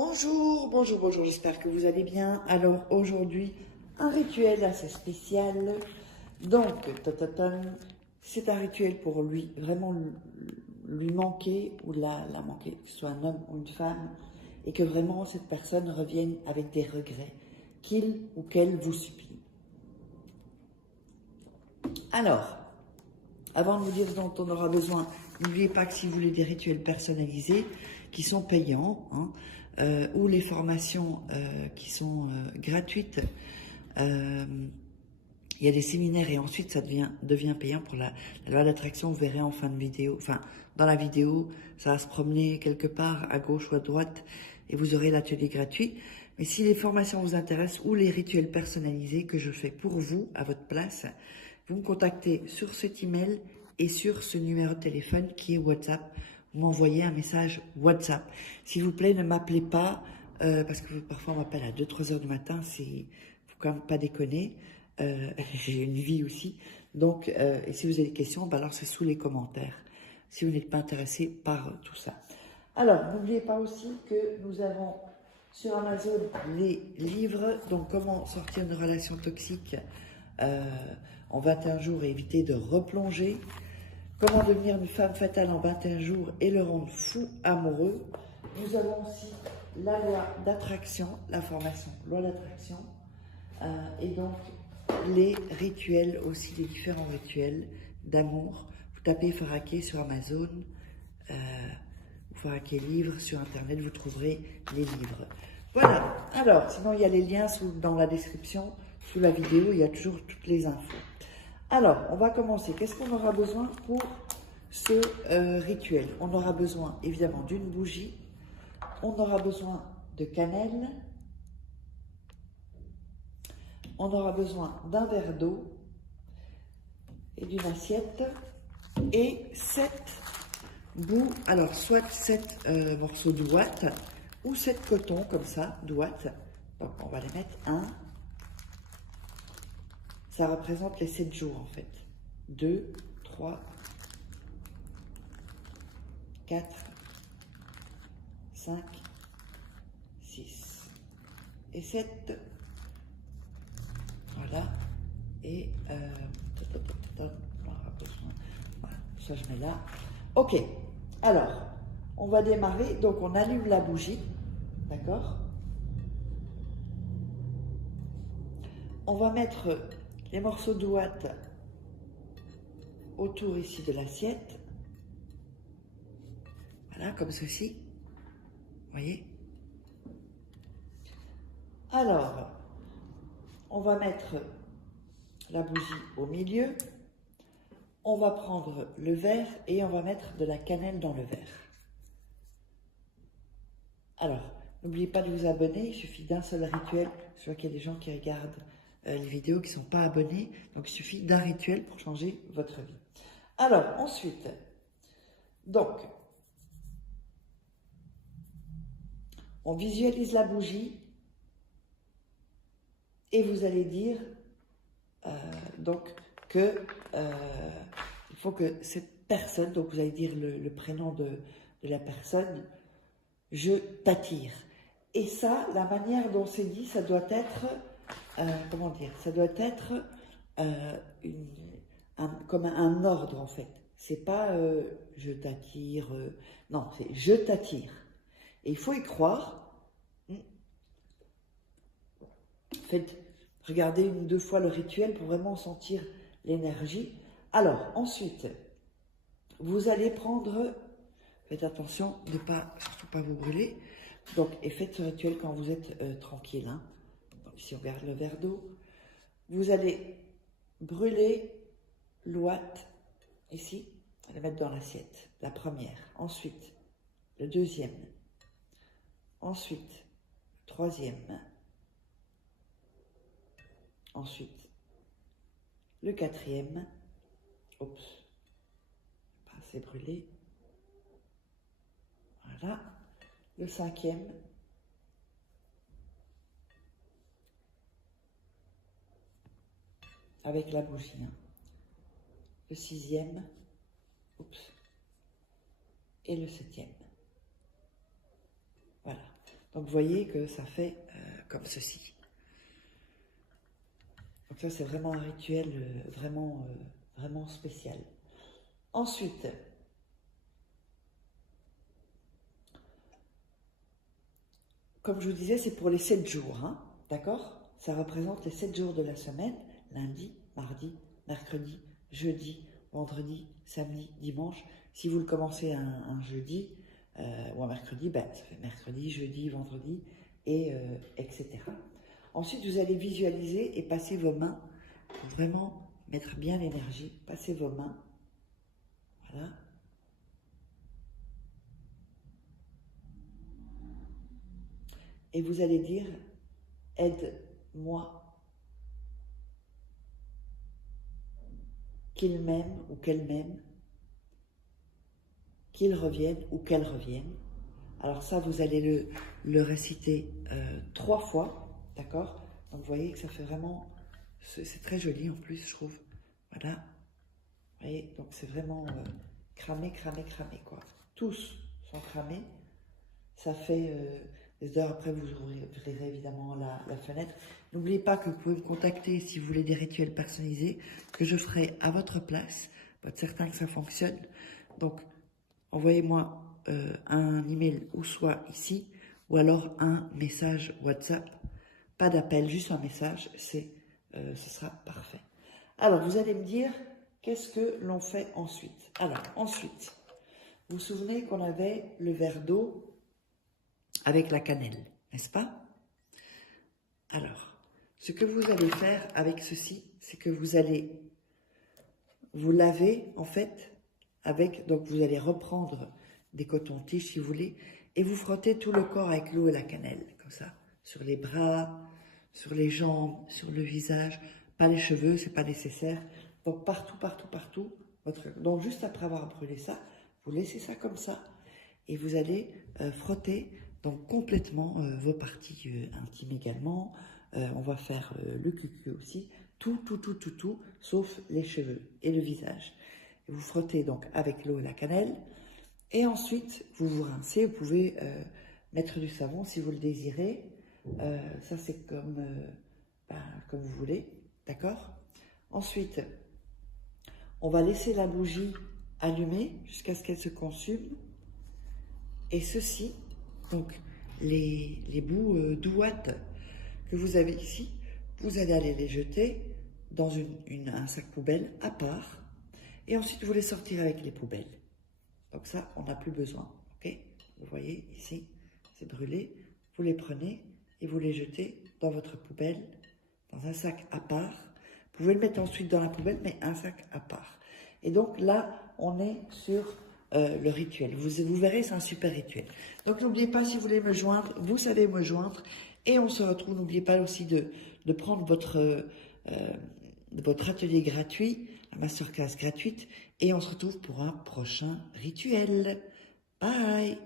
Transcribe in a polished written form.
Bonjour, bonjour, bonjour, j'espère que vous allez bien. Alors aujourd'hui, un rituel assez spécial. Donc, c'est un rituel pour lui, vraiment lui manquer ou la manquer, que ce soit un homme ou une femme, et que vraiment cette personne revienne avec des regrets, qu'il ou qu'elle vous supplie. Alors, avant de vous dire ce dont on aura besoin, n'oubliez pas que si vous voulez des rituels personnalisés qui sont payants, ou les formations qui sont gratuites, il y a des séminaires et ensuite ça devient payant pour la loi d'attraction. Vous verrez en fin de vidéo, enfin dans la vidéo, ça va se promener quelque part à gauche ou à droite et vous aurez l'atelier gratuit. Mais si les formations vous intéressent ou les rituels personnalisés que je fais pour vous à votre place, vous me contactez sur cet email et sur ce numéro de téléphone qui est WhatsApp. Vous m'envoyez un message WhatsApp. S'il vous plaît, ne m'appelez pas parce que parfois on m'appelle à 2-3 heures du matin. Faut quand même pas déconner. J'ai une vie aussi. Donc, et si vous avez des questions, ben alors c'est sous les commentaires. Si vous n'êtes pas intéressé par tout ça. Alors, n'oubliez pas aussi que nous avons sur Amazon les livres. Donc, comment sortir d'une relation toxique en 21 jours et éviter de replonger. Comment devenir une femme fatale en 21 jours et le rendre fou amoureux. Nous avons aussi la loi d'attraction, la formation loi d'attraction. Et donc, les rituels aussi, les différents rituels d'amour. Vous tapez Faraké sur Amazon, ou Faraké livre sur Internet, vous trouverez les livres. Voilà, alors, sinon il y a les liens dans la description, sous la vidéo, il y a toujours toutes les infos. Alors, on va commencer. Qu'est-ce qu'on aura besoin pour ce rituel? On aura besoin évidemment d'une bougie, on aura besoin de cannelle, on aura besoin d'un verre d'eau et d'une assiette et 7 bouts, alors soit 7 morceaux d'ouate ou 7 cotons comme ça, d'ouate. Donc on va les mettre un. Ça représente les 7 jours en fait. 2, 3, 4, 5, 6 et 7. Voilà. Et on aura besoin. Voilà, ça je mets là. Ok. Alors, on va démarrer. Donc on allume la bougie. D'accord? On va mettre les morceaux d'ouate autour ici de l'assiette. Voilà, comme ceci. Vous voyez? Alors, on va mettre la bougie au milieu. On va prendre le verre et on va mettre de la cannelle dans le verre. Alors, n'oubliez pas de vous abonner, il suffit d'un seul rituel. Je vois qu'il y a des gens qui regardent les vidéos qui ne sont pas abonnés, donc il suffit d'un rituel pour changer votre vie. Alors, ensuite, donc, on visualise la bougie et vous allez dire donc que il faut que cette personne, donc vous allez dire le prénom de la personne, je t'attire. Et ça, la manière dont c'est dit, ça doit être, comment dire, ça doit être comme un ordre en fait. C'est pas je t'attire, non, c'est je t'attire. Et il faut y croire. Faites, regardez 1 ou 2 fois le rituel pour vraiment sentir l'énergie. Alors, ensuite, vous allez prendre, faites attention de ne pas, surtout pas vous brûler. Donc, et faites ce rituel quand vous êtes tranquille. Hein. Donc, si on regarde le verre d'eau, vous allez brûler l'ouate ici, la mettre dans l'assiette, la première. Ensuite, le deuxième. Ensuite, le troisième. Ensuite, le quatrième. Oups, pas assez brûlé. Voilà. Le cinquième. Avec la bougie. Hein. Le sixième. Oups. Et le septième. Voilà. Donc vous voyez que ça fait comme ceci. Donc ça c'est vraiment un rituel vraiment spécial. Ensuite, comme je vous disais, c'est pour les 7 jours, hein, d'accord? Ça représente les 7 jours de la semaine, lundi, mardi, mercredi, jeudi, vendredi, samedi, dimanche. Si vous le commencez un jeudi ou un mercredi, ben, ça fait mercredi, jeudi, vendredi, et etc. Ensuite, vous allez visualiser et passer vos mains pour vraiment mettre bien l'énergie. Passez vos mains, voilà. Et vous allez dire, aide-moi, qu'il m'aime ou qu'elle m'aime, qu'il revienne ou qu'elle revienne. Alors ça, vous allez le réciter 3 fois, d'accord? Donc vous voyez que ça fait vraiment, c'est très joli en plus, je trouve. Voilà. Vous voyez, donc c'est vraiment cramé, cramé, cramé, quoi. Tous sont cramés. Ça fait des heures après, vous ouvrirez évidemment la fenêtre. N'oubliez pas que vous pouvez me contacter si vous voulez des rituels personnalisés que je ferai à votre place pour être certain que ça fonctionne. Donc, envoyez-moi un email ou soit ici ou alors un message WhatsApp. Pas d'appel, juste un message, ce sera parfait. Alors, vous allez me dire, qu'est-ce que l'on fait ensuite? Alors, ensuite, vous vous souvenez qu'on avait le verre d'eau avec la cannelle, n'est-ce pas? Alors, ce que vous allez faire avec ceci, c'est que vous allez vous laver, en fait, avec, donc vous allez reprendre des cotons-tiges, si vous voulez, et vous frottez tout le corps avec l'eau et la cannelle, comme ça, sur les bras, sur les jambes, sur le visage, pas les cheveux, c'est pas nécessaire, donc partout, partout, partout, donc juste après avoir brûlé ça, vous laissez ça comme ça, et vous allez frotter donc complètement vos parties intimes également. On va faire le cucu aussi, tout, sauf les cheveux et le visage. Et vous frottez donc avec l'eau et la cannelle. Et ensuite, vous vous rincez. Vous pouvez mettre du savon si vous le désirez. Ça, c'est comme vous voulez. D'accord? Ensuite, on va laisser la bougie allumée jusqu'à ce qu'elle se consume. Et ceci, donc les bouts d'ouate que vous avez ici, vous allez aller les jeter dans un sac poubelle à part. Et ensuite, vous les sortirez avec les poubelles. Donc ça, on n'a plus besoin. Ok? Vous voyez ici, c'est brûlé. Vous les prenez et vous les jetez dans votre poubelle, dans un sac à part. Vous pouvez le mettre ensuite dans la poubelle, mais un sac à part. Et donc là, on est sur le rituel. Vous verrez, c'est un super rituel. Donc n'oubliez pas, si vous voulez me joindre, vous savez me joindre. Et on se retrouve, n'oubliez pas aussi de prendre votre atelier gratuit, la masterclass gratuite. Et on se retrouve pour un prochain rituel. Bye!